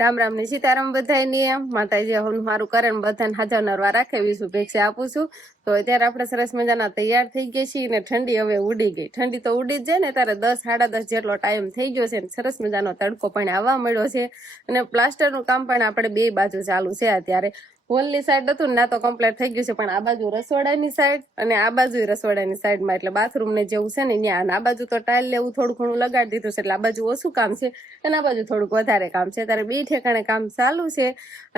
રામ રામ ની સીતારામ બધાય માતાજી હું મારું કરે ને બધાને હાજર નરવા રાખે એવી શુભેચ્છા આપું છું. તો અત્યારે આપણે સરસ મજાના તૈયાર થઈ ગઈ છીએ ને ઠંડી હવે ઉડી ગઈ. ઠંડી તો ઉડી જ જાય ને ત્યારે 10-10:30 જેટલો ટાઈમ થઈ ગયો છે ને સરસ મજાનો તડકો પણ આવવા મળ્યો છે. અને પ્લાસ્ટરનું કામ પણ આપણે બે બાજુ ચાલુ છે. અત્યારે હોલની સાઈડ હતું ને ના તો કમ્પ્લીટ થઈ ગયું છે, પણ આ બાજુ રસોડાની સાઈડ અને આ બાજુ રસોડાની સાઈડમાં એટલે બાથરૂમ ને જેવું છે ને ત્યાં આ બાજુ તો ટાઇલ લેવું થોડું ઘણું લગાડી દીધું છે, એટલે આ બાજુ ઓછું કામ છે અને આ બાજુ થોડુંક વધારે કામ છે. ત્યારે બે ઠેકાણે કામ ચાલુ છે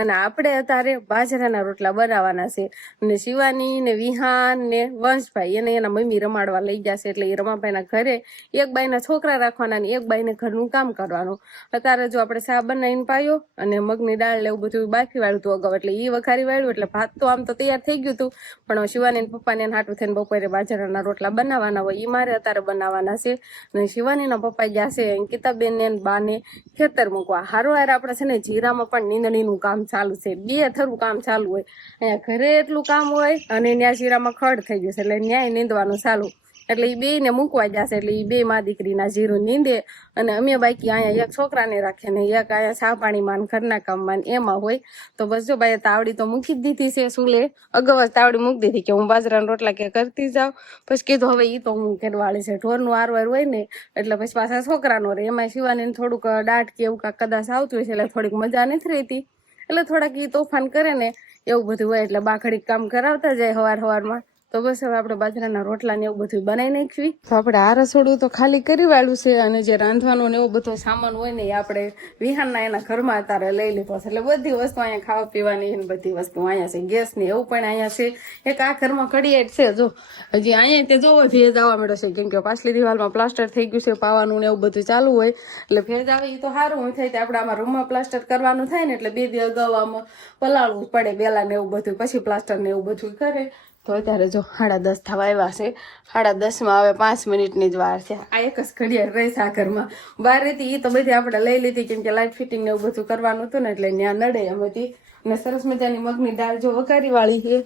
અને આપણે અત્યારે બાજરાના રોટલા બનાવવાના છે. અને શિવાની ને વિહાન ને વંશભાઈ એને એના મમ્મી રમાડવા લઈ ગયા છે, એટલે એ રમાભાઈના ઘરે એક બાઈના છોકરા રાખવાના ને એક બાઈને ઘરનું કામ કરવાનું. અત્યારે જો આપણે ચા બનાવીને પાયો અને મગની દાળ એવું બધું બાફી વાળ્યું હતું અગાઉ, એટલે એ વઘારી વાળ્યું એટલે ભાત તો આમ તો તૈયાર થઈ ગયું હતું, પણ શિવાની પપ્પાને હાટું થઈને બપોરે બાજરાના રોટલા બનાવવાના હોય એ મારે અત્યારે બનાવવાના છે. અને શિવાનીના પપ્પા ગયા છે અંકિતાબેન ને બાને ખેતર મૂકવા. હારોહાર આપણે છે ને જીરામાં પણ નીંદણીનું કામ ચાલુ છે, બે થરું કામ ચાલુ હોય. અહીંયા ઘરે એટલું કામ હોય અને ત્યાં જીરામાં ખડ થઈ ગયું છે, એટલે ન્યાય નીંદવાનું ચાલુ. એટલે એ બે ને મૂકવા જશે, એટલે એ બે માં દીકરીના જીરું નીંદે અને અમે બાકી અહીંયા એક છોકરાને રાખે ને એક અહીંયા ચા પાણીમાં ઘરના કામમાં એમાં હોય. તો બસ જો ભાઈ તાવડી તો મૂકી જ દીધી છે સુલે, અગાઉ જ તાવડી મૂકી દીધી કે હું બાજરાના રોટલા કે કરતી જાઉં. પછી કીધું હવે એ તો હું કેરવાળી છે, ઢોરનું આરવાર હોય ને એટલે પછી પાછા છોકરાનો રહે. એમાં શિવાની થોડુંક દાઢ કે એવું કાંક કદાચ આવતું હોય છે, એટલે થોડીક મજા નથી રહેતી, એટલે થોડાક એ તોફાન કરે ને એવું બધું હોય, એટલે બાખડી કામ કરાવતા જાય સવારમાં. તો બસ હવે આપણે બાજરાના રોટલા ને એવું બધું બનાવી નાખવી. તો આપણે આ રસોડું તો ખાલી કરી વાળું છે અને જે રાંધવાનો ને એવો બધો સામાન હોય ને એ આપણે વિહાનના એના ઘરમાં અત્યારે લઈ લીધો છે, એટલે બધી વસ્તુ અહીંયા ખાવા પીવાની ને બધી વસ્તુ અહીંયા છે. ગેસ ને એવું પણ અહીંયા છે. એક આ ઘરમાં કડિયાટ છે, જો હજી અહીંયા તે જોવો ભેજ આવવા મળ્યો છે, કેમ કે પાછલી દિવાલમાં પ્લાસ્ટર થઈ ગયું છે, પાવાનું ને એવું બધું ચાલુ હોય એટલે ભેજ આવે એ તો સારું થાય. તે આપણે આમાં રૂમમાં પ્લાસ્ટર કરવાનું થાય ને એટલે 2 દી અગાઉ આમાં પલાળવું પડે બેલા ને એવું બધું, પછી પ્લાસ્ટર ને એવું બધું કરે. તો અત્યારે જો 10:30 થવા આવ્યા છે. 10:30 હવે 5 મિનિટની જ વાર છે. આ એક જ ઘડિયાળ રહી છે આ ઘરમાં. બહાર હતી એ તો બધી આપણે લઈ લીધી, કેમ કે લાઇટ ફિટિંગ ને એવું બધું કરવાનું હતું ને એટલે ત્યાં નડે એમ હતી. અને સરસ મજાની મગની દાળ જો વઘારી વાળી છે,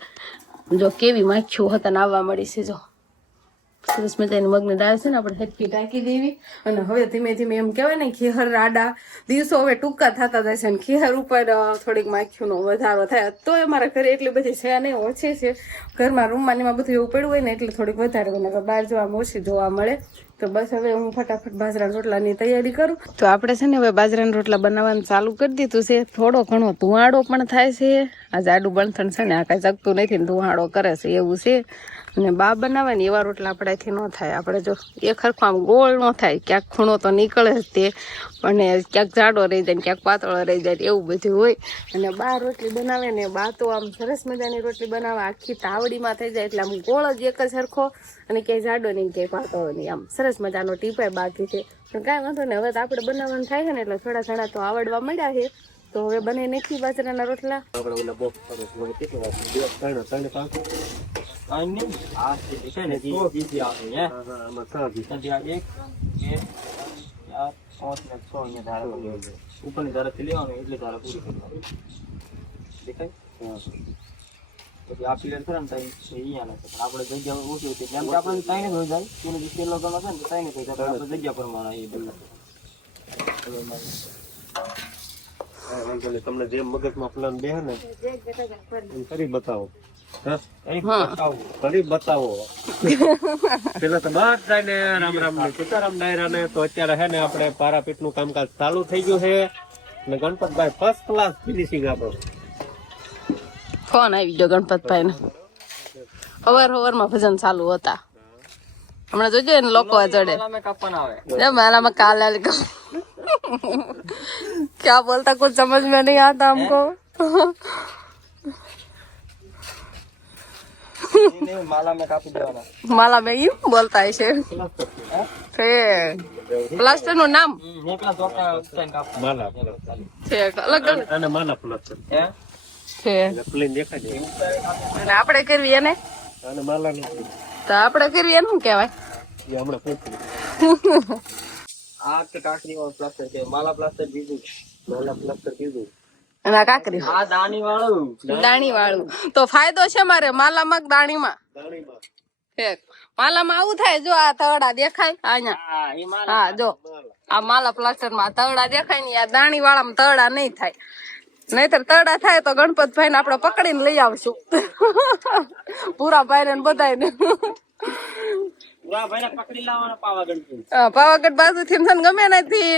જો કેવી માખીઓ હતા ને આવવા મળી છે. જો સરસ મજાની મગની દાળ છે ને આપણે હેટકી ઢાંકી દેવી. અને હવે ધીમે ધીમે એમ કહેવાય ને ખીહર આડા દિવસો હવે ટૂંકા થતા જાય છે ને ખીહર ઉપર થોડીક માખીઓનો વધારો થાય. તો અમારા ઘરે એટલી બધી છે નહીં, ઓછી છે. ઘરમાં રૂમમાં એમાં બધું એવું પડ્યું હોય ને એટલે થોડીક વધારે બને, બહાર જોવામાં ઓછી જોવા મળે. તો બસ હવે હું ફટાફટ બાજરાના રોટલાની તૈયારી કરું. તો આપણે છે ને હવે બાજરાના રોટલા બનાવવાનું ચાલુ કરી દીધું છે. થોડો ઘણો ધુવાડો પણ થાય છે. આ જાડું બણથણ છે ને આ કાંઈ જગતું નથી ને ધુવાડો કરે છે એવું છે. અને બા બનાવે ને એવા રોટલા આપણાથી ન થાય. આપણે જો એક હરખું આમ ગોળ ન થાય, ક્યાંક ખૂણો તો નીકળે જ તે, અને ક્યાંક જાડો રહી જાય ને ક્યાંક પાતળો રહી જાય એવું બધું હોય. અને બા રોટલી બનાવે ને બા તો આમ સરસ મજાની રોટલી બનાવે, આખી તાવડીમાં થઈ જાય, એટલે આમ ગોળ જ એક જ હરખો, અને ક્યાંય જાડો નહીં ક્યાંય પાતળો નહીં, આમ સરસ મજાનો ટીપાય બાકી છે. પણ કાંઈ વાંધો નહીં, હવે તો આપણે બનાવવાનું થાય છે ને એટલે થોડા ઘણા તો આવડવા મળ્યા છે. તો હવે બને નાખી બાજરાના રોટલા. ઉપરની ધારાથી લેવાનું એટલે ધારા પૂરી કરવાની દેખાય. પછી આ પ્લેયર કરે ને અહીંયા નથી, આપણે જગ્યા ઓછી હતી જેમ કે આપણે તાઈને થઈ જાય એને જે પેલો ગણો છે ને તાઈને થઈ જાય, આપણે જગ્યા પ્રમાણે એ બધા તમને જે મગજમાં પ્લાન બે ને કરી બતાવો. કરી બતાવો. પેલા તો બસ જાય ને રામ રામ ને સીતારામ ડાયરા ને. તો અત્યારે હે ને આપણે પારાપીટ નું કામકાજ ચાલુ થઈ ગયું છે ને ગણપતભાઈ ફર્સ્ટ ક્લાસ ફિનિશિંગ આપણો. ફોન આવી ગયો ગણપતભાઈ ને. સવારમાં ભજન ચાલુ હતા. હમણાં જોજો ને લોકો જડે મારામાં કાલે क्या बोलता कुछ समझ में नहीं आता हमको. माला में कापी देवाना. माला में यूं बोलता है છે પ્લાસ્ટર નું નામ માલા છે અલગ અને માલા પ્લાસ્ટર છે પ્લેન દેખાય છે. અને આપણે કરવી એને અને માલા નું તો આપણે કરવી એનું કહેવાય. એ હમણાં પૂછ્યું આ કે કાકરી વાળું પ્લાસ્ટર છે. માલા પ્લાસ્ટર બીજું, માલા પ્લાસ્ટર બીજું, અને આ કાકરી આ દાણી વાળું. દાણી વાળું તો ફાયદો છે મારે માલામાં દાણીમાં. દાણીમાં ઠેક માલામાં આવું થાય જો આ તળડા દેખાય અહીંયા હા એ માલ હા જો આ માલા પ્લાસ્ટર માં તળડા દેખાય ને આ દાણી વાળામાં તળડા નહીં થાય નહીતર તળડા થાય તો ગણપતભાઈ ને આપડે પકડીને લઈ આવશું પૂરા ભાઈ ને બધાને પૂરા ભાઈને પકડી લાવવાના પાવાગઢથી. પાવાગઢ બાજુ થી ગમે નથી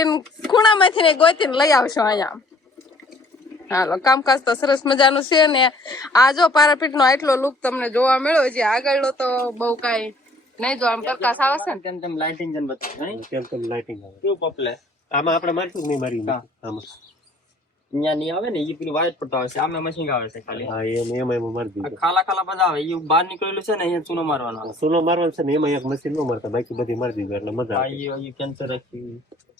ખૂણામાંથી ને ગોતીને લઈ આવશું અહીંયા. હાલો કામકાજ તો સરસ મજાનું છે ને આ જો પારાપીઠ નો આટલો લુક તમને જોવા મળ્યો છે આગળ તો બહુ કઈ નહીં જો આમ પ્રકાશ આવે છે ને તેમ તેમ લાઇટિંગ જન બતાવે નહીં કેમ લાઇટિંગ આવે કેવું પપલે આમાં આપણે મારતું જ નહીં મારી આમાં અહીંયા નહીં આવે ને એ પેલું વાઇટ પટ્ટો આવે છે આમે મશીન આવે છે ખાલી હા એમાં મારી આ દીધું ખાલા ખાલા બધા આવે એ બહાર નીકળેલું છે ને અહીંયા ચૂનો મારવાનો આવે. સોલો મારવાનું છે ને એમાં એક મશીન ન મારતા બાકી બધી મારી દીધું એટલે મજા આ આવે ઈ કેન્સર રાખ્યું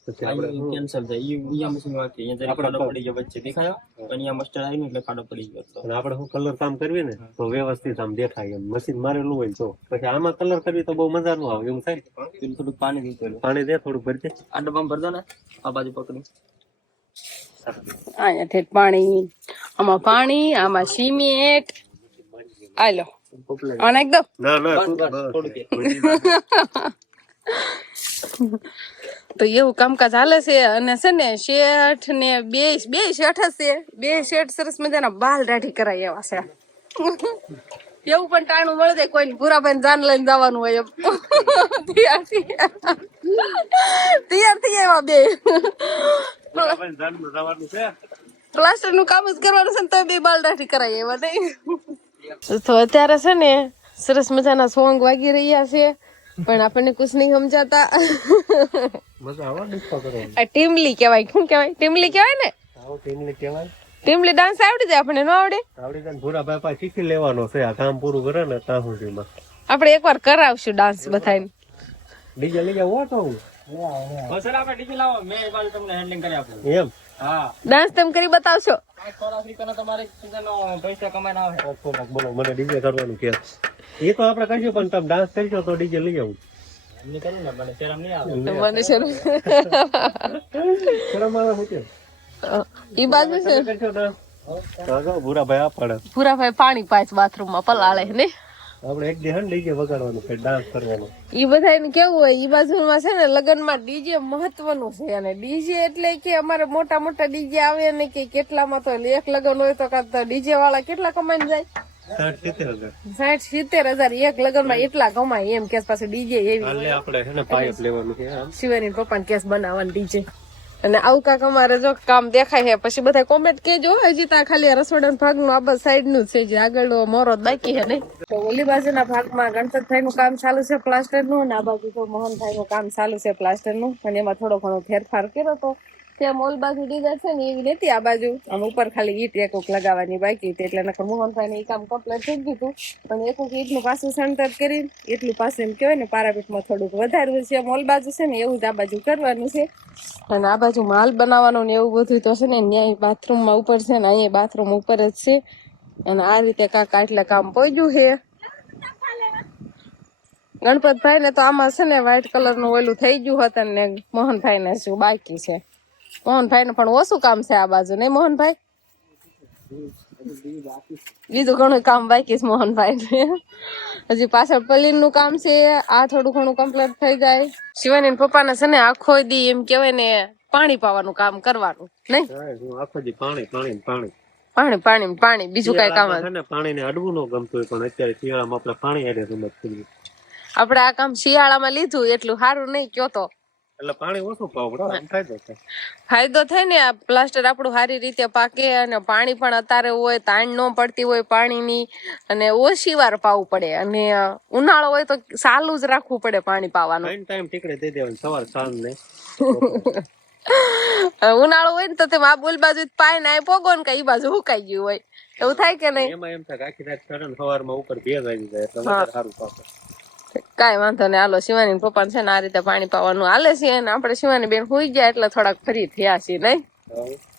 પછી આપણે કેન્સર છે અહીંયા મશીન વાગે અહીંયા જરા ખાડો પડી ગયો વચ્ચે દેખાયો પણ અહીંયા મસ્ટર આવીને એટલે ખાડો પડી ગયો તો અને આપણે શું કલર કામ કરવી ને તો વ્યવસ્થિત આમ દેખાય એમ મશીન મારેલું હોય ને તો પછી આમાં કલર કરવી તો બહુ મજા ન આવે એવું થાય ને. પેલું થોડુંક પાણી દીધેલું પાણી દે થોડુંક ભરજે આ ડબ્બામાં ભરજો ને આ બાજુ પકડી અહીંયા ઠેઠ પાણી આમાં પાણી આમાં સિમેન્ટ આલો પપલે અને એકદમ ના ના થોડું કે તો એવું કામકાજ હાલે છે અને છે ને શેઠ ને બે શેઠ જ છે બે શેઠ સરસ મજાના બાલ દાઢી કરાય એવા છે એવું પણ ટાણું મળે છે કોઈ ભૂરાભાઈ જાન લઈને જવાનું હોય એમ તૈયાર થઈ એવા બે પ્લાસ્ટર નું કામ જ કરવાનું છે ને તો બે બાલ દાઢી કરાય એવા નહીં તો અત્યારે છે ને સરસ મજાના સોંગ વાગી રહ્યા છે પણ આપણને કુછ નહીં સમજાતા મજા આવે ડિસ્કો કરો આ ટીમલી કહેવાય શું કહેવાય ટીમલી કહેવાય ને આવો ટીમને કહેવાય ટીમલી ડાન્સ આવડી જાય આપણને ન આવડે આવડી જાય ભૂરા બાપા શીખી લેવાનો છે આ કામ પૂરું કરે ને ત્યાં સુધીમાં આપણે એકવાર કરાવશું ડાન્સ બધાને ડીજે લઈ જાવ તો સર આપણે ડીજે લાવો મેં એ બાજુ તમને હેન્ડલિંગ કરી આપું એમ હા ડાન્સ તેમ કરી બતાવશો સાઉથ આફ્રિકાના તમારે સીઝનનો પૈસા કમાઈને આવે બોલો મને ડીજે કરવાનું કે એ તો આપણે કરીશું પણ તમે ડાન્સ કરશો તો ડીજે લઈ આવું એમને કરું ને મને શરમ નહીં આવે મને શરૂ શરમ આવે શું કે ઈ બાજુ છે કરશો ડાન્સ તો ભૂરા ભાઈ આ પડે ભૂરાભાઈ પાણી પાય બાથરૂમ માં પલાળે ને આપણે એક દેહન ડીજે વગાડવાનું છે ડાન્સ કરવાનો ઈ બધાને કેવું હોય ઈ બાજુમાં છે ને લગ્નમાં ડીજે મહત્વનું છે અને ડીજે એટલે કે અમારે મોટા મોટા ડીજે આવે ને કે કેટલામાં તો એક લગ્ન હોય તો ડીજે વાળા કેટલા કમાઈને જાય 60-70,000 એક લગ્ન માં એટલા કમાય એમ કેસ પાસે ડીજે એવી હાલે આપણે હે ને પાઇપ લેવાનું છે આમ શિવાની પપ્પાને કેસ બનાવવાનું ડીજે અને આવું કાક અમારે જો કામ દેખાય છે પછી બધા કોમેન્ટ કેજો હજી તો ખાલી રસોડા ભાગનું આ બસ સાઈડ નું છે જે આગળ મોરો બાકી છે ને તો ઓલી બાજુના ભાગમાં ગણપતભાઈ નું કામ ચાલુ છે પ્લાસ્ટર નું અને આ બાજુ તો મોહનભાઈ નું કામ ચાલુ છે પ્લાસ્ટર નું અને એમાં થોડો ઘણો ફેરફાર કર્યો તો ત્યાં મોલ બાજુ ડીઝાઇન છે ને એવી નથી આ બાજુ આમ ઉપર ખાલી ઈટ એકુક લગાવવાની બાકી હતી એટલે નકર મોહનભાઈ ને એ કામ કમ્પ્લીટ થઈ ગયું હતું પણ એકુક ઈટનું પાછું સેન્ટર કરી એટલું પાછું એમ કહેવાય ને પારાપીઠમાં થોડુંક વધારવું છે મોલ બાજુ છે ને એવું જ આ બાજુ કરવાનું છે અને આ બાજુ માલ બનાવવાનો ને એવું બધું તો છે ને ન્યાય બાથરૂમમાં ઉપર છે ને અહીંયા બાથરૂમ ઉપર જ છે અને આ રીતે કાકા એટલે કામ પહોંચ્યું છે ગણપતભાઈ ને તો આમાં છે ને વ્હાઈટ કલર નું ઓલું થઈ ગયું હતું ને મોહનભાઈ ને શું બાકી છે મોહનભાઈ ને પણ ઓછું કામ છે આ બાજુ નહીં મોહનભાઈ બીજું ઘણું કામ બાકી છે મોહનભાઈ ને હજી પાછળ પલીન નું કામ છે આ થોડું ઘણું કમ્પ્લીટ થઈ જાય શિવાની પપ્પાને છે ને આખો દી એમ કેવાય ને પાણી પાવાનું કામ કરવાનું નહીં આખો દી પાણી પાણી પાણી પાણી પાણી પાણી બીજું કઈ કામ છે ને પાણી ને અડવું ન ગમતું હોય પણ અત્યારે શિયાળામાં આપણે પાણી હારે રમત કરીએ આપડે આ કામ શિયાળામાં લીધું એટલું સારું નહીં કયો તો એટલે પાણી ઓછું પાવું પડે ફાયદો થાય ફાયદો થાય ને આ પ્લાસ્ટર આપણું સારી રીતે પાકે અને પાણી પણ અત્યારે હોય તાણ ન પડતી હોય પાણીની અને ઓછી વાર પાવું પડે અને ઉનાળો હોય તો ચાલુ જ રાખવું પડે પાણી પાવાનું ટાઈમ ઠીકડે દઈ દેવાનું સવાર સાંજ ને ઉનાળો હોય ને તો તમે આ બોલ બાજુ પાય ને પોગો ને કઈ બાજુ હુકાઈ ગયું હોય એવું થાય કે નહીં એમાં એમ થાય કે આખી રાત સડન સવારમાં ઉપર ભેજ આવી જાય એટલે વધારે સારું પાકે કઈ વાંધો નહીં હાલો શિવાની પપ્પા છે ને આ રીતે પાણી પાવાનું હાલે છે અને આપણે શિવાની બેન હોઈ ગયા એટલે થોડાક ફરી થયા છીએ નહીં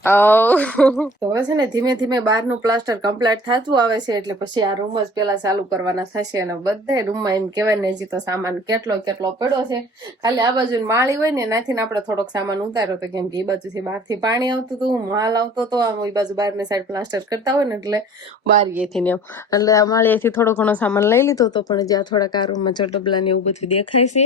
તો હવે છે ને ધીમે ધીમે બહારનું પ્લાસ્ટર કમ્પ્લીટ થતું આવે છે એટલે પછી આ રૂમ જ પેલા ચાલુ કરવાના થશે અને બધા રૂમમાં એમ કહેવાય ને હજી તો સામાન કેટલો પડ્યો છે. ખાલી આ બાજુ માળી હોય ને એનાથી આપણે થોડોક સામાન ઉતાર્યો તો કેમ કે એ બાજુથી બહારથી પાણી આવતું હતું, માલ આવતો હતો, આમ એ બાજુ બહારની સાઈડ પ્લાસ્ટર કરતા હોય ને એટલે બારીએથી ને એમ એટલે આ માળીએથી થોડો ઘણો સામાન લઈ લીધો હતો. પણ જ્યાં થોડાક આ રૂમમાં ચટબલા ને એવું બધું દેખાય છે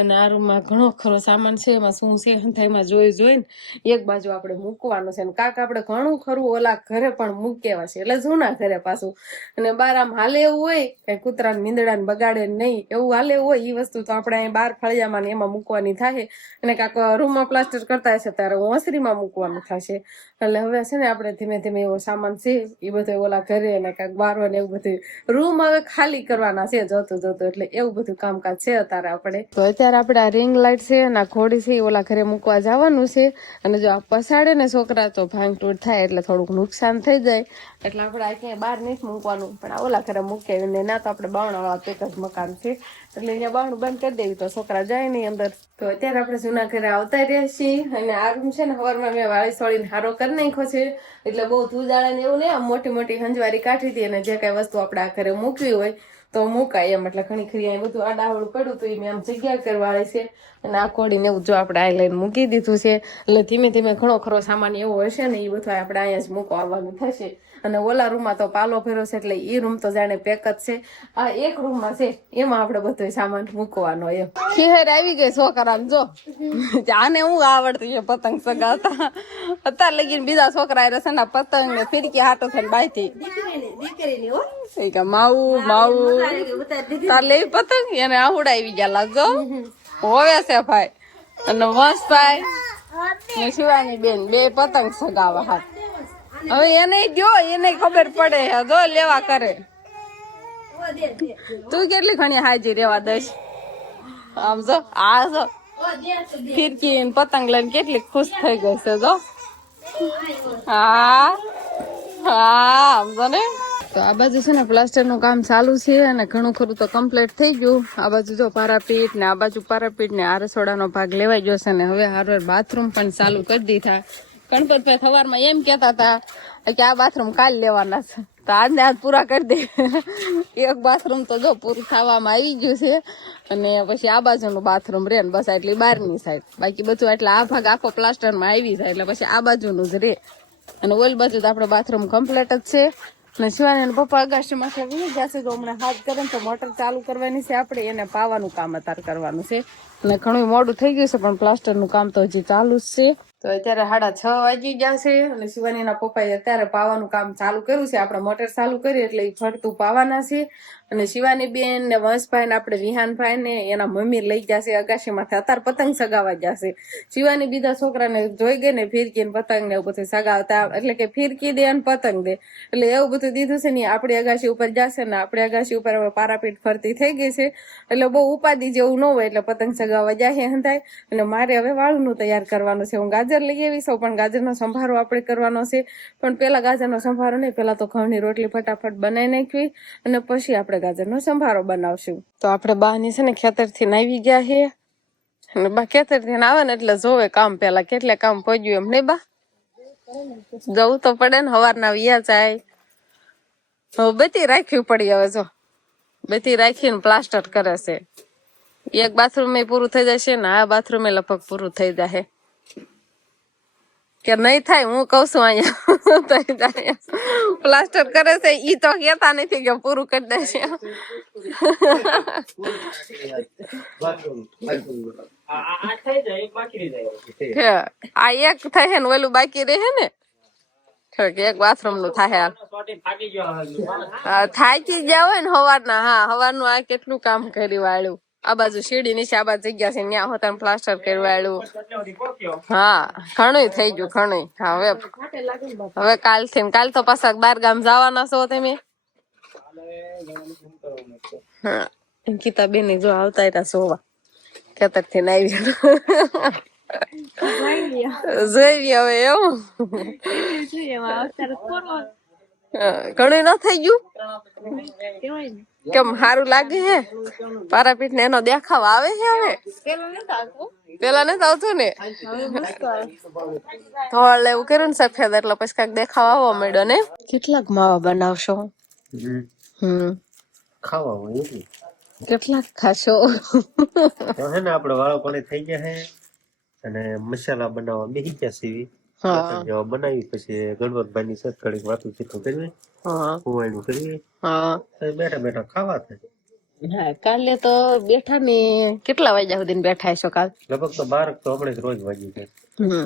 અને આ રૂમમાં ઘણો ખરો સામાન છે. એમાં શું છે હંધાઈમાં જોઈને એક બાજુ આપણે મૂકવાનું છે. કાક આપણે ઘણું ખરું ઓલા ઘરે પણ મૂકેવા છે એટલે જૂના ઘરે પાછું. અને બાર આમ હાલે એવું હોય કે કૂતરા નીંદડાને બગાડે નહીં એવું હાલે એવું હોય એ વસ્તુ તો આપણે અહીં બાર ફળિયામાં ને એમાં મૂકવાની થાય. અને કાક રૂમમાં પ્લાસ્ટર કરતા હશે ત્યારે ઓસરીમાં મૂકવાનું થશે. એટલે હવે છે ને આપણે ધીમે ધીમે એવો સામાન છે એ બધું ઓલા ઘરે અને કાંક બારો ને એવું બધું રૂમ હવે ખાલી કરવાના છે જોતું એટલે એવું બધું કામકાજ છે અત્યારે આપણે. તો અત્યારે આપણે આ રિંગ લાઇટ છે અને આ ઘોડી છે ઓલા ઘરે મૂકવા જવાનું છે. અને જો આ પસાડે ને છોકરા તો ભાંગ તૂટ થાય એટલે થોડુંક નુકસાન થઈ જાય એટલે આપણે આ ક્યાંય બહાર નથી મૂકવાનું પણ આ ઓલા ઘરે મૂકે ને ના તો આપણે બાવણાવાળા પેક જ મકાન છે એટલે અહીંયા બાવણું બંધ કરી દેવી તો છોકરા જાય નહીં અંદર. તો અત્યારે આપણે જૂના ઘરે આવતા રહ્યા છીએ અને આ રૂમ છે ને સવારમાં મેં વાળી સોળીને હારો કરી નાખ્યો છે એટલે બહુ ધૂજાળે ને એવું નહીં. આમ મોટી મોટી હંજવારી કાઢી હતી અને જે કઈ વસ્તુ આપણે આ ઘરે મૂકવી હોય તો મુકાય એમ. એટલે ઘણી ખરી અહીં બધું આડાવડું પડ્યું હતું એ મેં આમ જગ્યા કરવાળી છે અને આ કોડીને એવું જો આપણે આ લઈને મૂકી દીધું છે એટલે ધીમે ધીમે ઘણો ખરો સામાન એવો હશે ને એ બધું આપણે અહીંયા જ મૂકવા આવવાનું થશે. અને ઓલા રૂમમાં તો પાલો ફેરો છે એટલે એ રૂમ તો જાણે પેક જ છે. આ એક રૂમમાં છે એમાં આપણે બધો સામાન મૂકવાનો એમ. ખીહેર આવી ગઈ છોકરાને જો આને હું આવડતું છે પતંગ સગાવતા અત્યારે લગીને બીજા છોકરા રહેશે ને પતંગ ને ફિરકી હાટો થઈને બાયથી માવું તાર લેવી પતંગ એને આવડાવી ગયા લાગજો હોવે છે ભાઈ અને વંશભાઈ ને શિવાની બેન બે પતંગ સગાવા હાથ. હવે એને જો એને ખબર પડે જો લેવા કરે. તું કેટલી ઘણી હાજી રેવા દઈશ આમ જો આ જો ફિરકી પતંગ લઈને કેટલી ખુશ થઈ ગઈ છે જો. હા હા સમજો ને. તો આ બાજુ છે ને પ્લાસ્ટર નું કામ ચાલુ છે અને ઘણું ખરું તો કમ્પ્લીટ થઈ ગયું. આ બાજુ જો પારાપીટ ને આ બાજુ પારાપીટ ને આ રસોડાનો ભાગ લેવાઈ ગયો છે ને હવે હારો બાથરૂમ પણ ચાલુ કરી દીધા. ગણપતભાઈ સવારમાં એમ કેતા હતા કે આ બાથરૂમ કાલ લેવાના છે તો આજને આજ પૂરા કરી દે. એક બાથરૂમ તો જો પૂરું થવામાં આવી ગયું છે અને પછી આ બાજુનું બાથરૂમ રે ને બસ એટલી બહારની સાઈડ બાકી બધું એટલે આ ભાગ આખો પ્લાસ્ટરમાં આવી જાય એટલે પછી આ બાજુનું જ રે અને ઓલ બાજુ તો આપણો બાથરૂમ કમ્પ્લીટ જ છે. અને શિવાની પપ્પા અગાશીમાં જશે તો હમણાં હાથ કરે તો મોટર ચાલુ કરવાની છે આપણે એને પાવાનું કામ અત્યારે કરવાનું છે અને ઘણું મોડું થઈ ગયું છે પણ પ્લાસ્ટરનું કામ તો હજી ચાલુ જ છે. તો અત્યારે 6:30 વાગી ગયા છે અને શિવાનીના પપ્પાએ અત્યારે પાવાનું કામ ચાલુ કર્યું છે. આપણે મોટર ચાલુ કરી એટલે એ ફરતું પાવાના છે અને શિવાની બેન ને વંશભાઈ ને આપણે વિહાનભાઈ ને એના મમ્મી લઈ જશે અગાશીમાંથી અત્યારે પતંગ સગાવા જશે. શિવાની બીજા છોકરાને જોઈ ગઈ ને ફિરકી ને પતંગ ને એવું બધું સગાવતા એટલે કે ફિરકી દે અને પતંગ દે એટલે એવું બધું દીધું છે ને આપણી અગાશી ઉપર જશે ને આપણી અગાશી ઉપર હવે પારાપીટ ફરતી થઈ ગઈ છે એટલે બહુ ઉપાધિ જેવું ન હોય એટલે પતંગ સગાવવા જાય હંધાય. અને મારે હવે વાળું તૈયાર કરવાનું છે. હું ગાજર લઈ આવી છું પણ ગાજરનો સંભારો આપણે કરવાનો છે પણ પેલા ગાજરનો સંભારો નહીં પેલા તો ઘઉંની રોટલી ફટાફટ બનાવી નાખવી અને પછી આપણે ગાજરનો સંભારો બનાવશું. તો આપણે બાની છે ને ખેતરથી આવી ગયા છે અને બા ખેતરથી આવે ને એટલે જોવે કામ પેલા કેટલે કામ પહોંચ્યું એમ નહીં બા જવું તો પડે ને સવારના વ્યા જાય. હવે બધી રાખવી પડી હવે જો બધી રાખીને પ્લાસ્ટર કરે છે. એક બાથરૂમ પૂરું થઈ જશે ને આ બાથરૂમ લગભગ પૂરું થઈ જાય કે નહીં થાય હું કઉ છું અહીંયા પ્લાસ્ટર કરે છે ઈ તો કેતા નથી કે પૂરું કરી દેશે. આ એક થાય ને ઓલું બાકી રહે ને એક બાથરૂમ નું થાય થાકી ગયા હોય ને સવારના. હા સવારનું આ કેટલું કામ કરી વાળ્યું. આ બાજુ શીડી નીચે આ બાજુ જગ્યા છે ત્યાં હોતા પ્લાસ્ટર કરવાળું. હા ઘણું થઈ ગયું ઘણું. હવે કાલ તો પાછા બાર ગામ જવાના છો તમે. હા અંકિતા બેન જો આવતા હતા સોવા ખેતર થી આવી જોઈ હવે એવું ઘણું ન થઈ ગયું કેમ સારું લાગે હે તારાપીઠ ને એનો દેખાવ આવે છે હવે પેલા નથી આવતું ને ધોળ એવું કર્યું ને સફેદ એટલે પછી કઈક દેખાવ આવવા માંડ્યો ને કેટલાક માવા બનાવશો ખાવા હોય એટલું કેટલાક ખાશો તો હે ને આપણે વાળો પણ થઈ ગયા હે અને મસાલા બનાવવા બેસી ગયા સીવી જેવા બનાવી પછી ગણપતભાઈ ની સત કડીક વાતું ચીઠું કરવી કુવાયનું કરવી બેઠા બેઠા ખાવા થાય. હા કાલે તો બેઠા ને કેટલા વાગ્યા સુધી બેઠા છો કાલ લગભગ તો 12 તો આપણે રોજ વાગી જાય.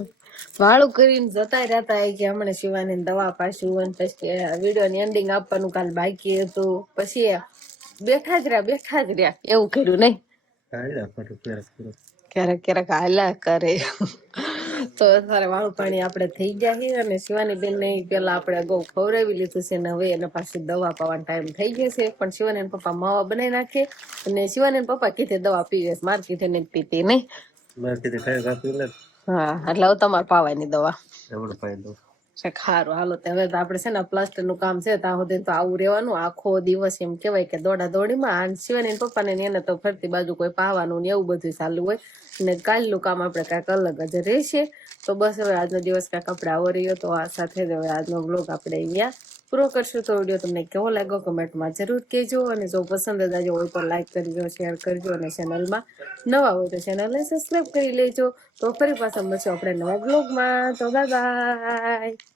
વાળું કરીને જતા રહેતા કે હમણાં શિવાની દવા પાછું પછી વિડીયો ની એન્ડિંગ આપવાનું કાલ બાકી હતું પછી બેઠા જ રહ્યા એવું કર્યું નહીં ક્યારેક ક્યારેક હાલ્યા કરે તો તારે વાળું પાણી આપણે થઈ ગયા છે અને શિવાની બેન ને પેલા આપણે અગાઉ ખવડાવી લીધું છે ને હવે એને પાછી દવા પાવાનો ટાઈમ થઈ ગયો છે પણ શિવાની પપ્પા માવા બનાવી નાખે અને શિવાની પપ્પા કીધે દવા પીવે માર કીધે નથી પીતી નહીં હા એટલે હવે તમારે પાવાની દવા ખારું હાલો હવે તો આપડે છે ને પ્લાસ્ટર નું કામ છે ત્યાં સુધી તો આવું રહેવાનું આખો દિવસ એમ કેવાય કે દોડા દોડીમાં શિવાની પપ્પા ને એને તો ફરતી બાજુ કોઈ પાવાનું ને એવું બધું ચાલુ હોય અને કાલનું કામ આપણે કાંઈક અલગ જ રહેશે તો બસ હવે આજનો દિવસ કાંઈક આપણે આવો રહ્યો તો આ સાથે જ હવે આજનો બ્લોગ આપણે અહીંયા પૂરો કરશું તો વિડીયો તમને કેવો લાગ્યો કમેન્ટમાં જરૂર કહેજો અને જો પસંદ જ આવ્યો હોય તો લાઈક કરજો શેર કરજો અને ચેનલમાં નવા હોય તો ચેનલને સબસ્ક્રાઈબ કરી લેજો તો ફરી પાછા મળશું આપણે નવા બ્લોગમાં તો બાય બાય.